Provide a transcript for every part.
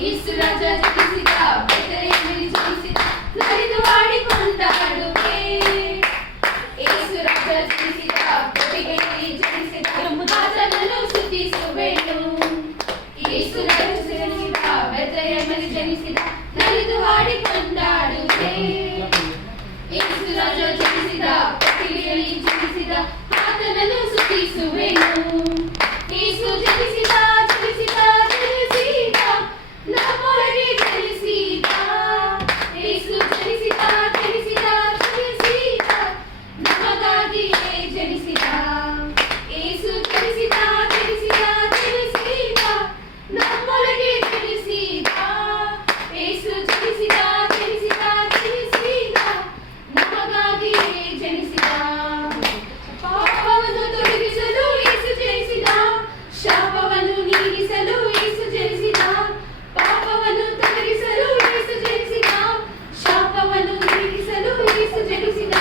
ಯೇಸು ರಾಜ ಜನಿಸಿದ, ಬೆತ್ತಲೆಯಲ್ಲಿ ಜನಿಸಿದ, ನಲಿದು ಹಾಡಿಕೊಂಡಾಡುವೆ. ಯೇಸು ರಾಜ ಜನಿಸಿದ, ಕೊಟ್ಟಿಗೆಯಲ್ಲಿ ಜನಿಸಿದ, ಆತನನ್ನು ಸ್ತುತಿಸುವೆನು. ಯೇಸು ರಾಜ ಜನಿಸಿದ, ಬೆತ್ತಲೆಯಲ್ಲಿ ಜನಿಸಿದ, ನಲಿದು ಹಾಡಿಕೊಂಡಾಡುವೆ. ಯೇಸು ರಾಜ ಜನಿಸಿದ, ಕೊಟ್ಟಿಗೆಯಲ್ಲಿ ಜನಿಸಿದ, ಆತನನ್ನು ಸ್ತುತಿಸುವೆನು. ಯೇಸು ಜನಿಸಿದ, ಜನಿಸಿದ, ಜನಿಸಿದ, ನಮ್ಮೊಳಗೆ ಜನಿಸಿದ. ಯೇಸು ಜನಿಸಿದ, ಜನಿಸಿದ, ಜನಿಸಿದ, ನಮಗಾಗಿಯೇ ಜನಿಸಿದ. ಯೇಸು ಜನಿಸಿದ, ಜನಿಸಿದ, ಜನಿಸಿದ, ನಮ್ಮೊಳಗೆ ಜನಿಸಿದ. ಯೇಸು ಜನಿಸಿದ, ಜನಿಸಿದ, ಜನಿಸಿದ, ನಮಗಾಗಿಯೇ ಜನಿಸಿದ. ಪಾಪವನ್ನು ತೊಲಗಿಸಲು ಯೇಸು ಜನಿಸಿದ, ಶಾಪವನ್ನು ನೀಗಿಸಲು ಯೇಸು ಜನಿಸಿದ. ಪಾಪವನ್ನು ತೊಲಗಿಸಲು ಯೇಸು ಜನಿಸಿದ, ಶಾಪವನ್ನು ನೀಗಿಸಲು ಯೇಸು ಜನಿಸಿದ.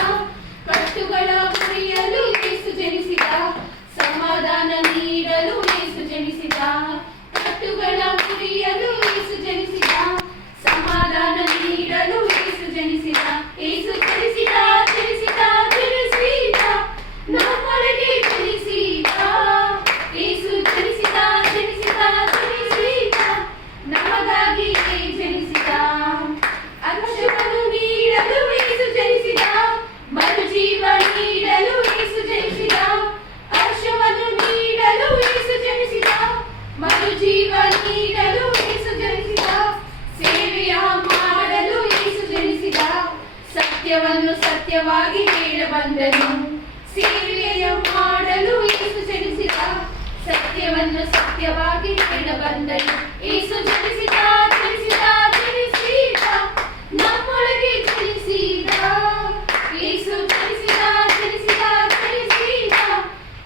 ಕಟ್ಟುಗಳ ಮುರಿಯಲು ಯೇಸು ಜನಿಸಿದ, ಸಮಾಧಾನ ನೀಡಲು ಯೇಸು ಜನಿಸಿದ. ಕಟ್ಟುಗಳ ಮುರಿಯಲು ಯೇಸು ಜನಿಸಿದ, ಸಮಾಧಾನ ನೀಡಲು ಯೇಸು ಜನಿಸಿದ. ಯೇಸು ಜನಿಸಿದ, ಜನಿಸಿದ, ಜನಿಸಿದ, ನಮ್ಮೊಳಗೆ ಜನಿಸಿದ. ಯೇಸು ಜನಿಸಿದ, ಜನಿಸಿದ, ಜನಿಸಿದ, ನಮಗಾಗಿಯೇ ಜನಿಸಿದ. ಅಕ್ಷರವನ್ನು ನೀಡಲು ಯೇಸು ಜನಿಸಿದ, ಮರುಜೀವ ನೀಡಲು ಯೇಸು ಜನಿಸಿದ. ಹರ್ಷವನ್ನು ನೀಡಲು ಯೇಸು ಜನಿಸಿದ, ಮರುಜೀವ ನೀಡಲು ಯೇಸು ಜನಿಸಿದ. ಸೇವೆಯ ಮಾಡಲು ಯೇಸು ಜನಿಸಿದ, ಸತ್ಯವನ್ನು ಸತ್ಯವಾಗಿ ಹೇಳಬಂದನು. ಸೇವೆಯ ಮಾಡಲು ಯೇಸು ಜನಿಸಿದ, ಸತ್ಯವನ್ನು ಸತ್ಯವಾಗಿ ಹೇಳಬಂದನು. ಯೇಸು ಜನಿಸಿದ, ಜನಿಸಿದ, ಜನಿಸಿದ, ನಮ್ಮೊಳಗೆ ಜನಿಸಿದ. ಯೇಸು ಜನಿಸಿದ, ಜನಿಸಿದ, ಜನಿಸಿದ,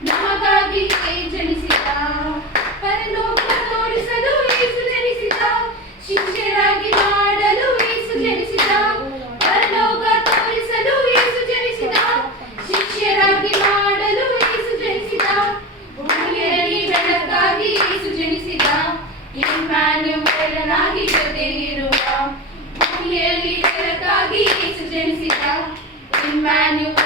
ನಮಗಾಗಿಯೇ ಜನಿಸಿದ. ಪರಲೋಕ ತೋರಿಸಲು ಯೇಸು ಜನಿಸಿದ, ಶಿಷ್ಯರಾಗಿ ಮಾಡಲು ಯೇಸು ಜನಿಸಿದ. ಪರಲೋಕ ತೋರಿಸಲು ಯೇಸು ಜನಿಸಿದ, ಶಿಷ್ಯರಾಗಿ ಮಾಡಲು ಯೇಸು ಜನಿಸಿದ. ಭೂಮಿಯಲ್ಲಿ ಬೆಳಕಾಗಿ ಯೇಸು ಜನಿಸಿದ, ಇಮ್ಯಾನ್ಯುಯೇಲನಾಗಿ ಜೊತೆಗಿರುವ. ಭೂಮಿಯಲ್ಲಿ ಬೆಳಕಾಗಿ ಯೇಸು ಜನಿಸಿದ, ಇಮ್ಯಾನ್ಯುಯೇಲನಾಗಿ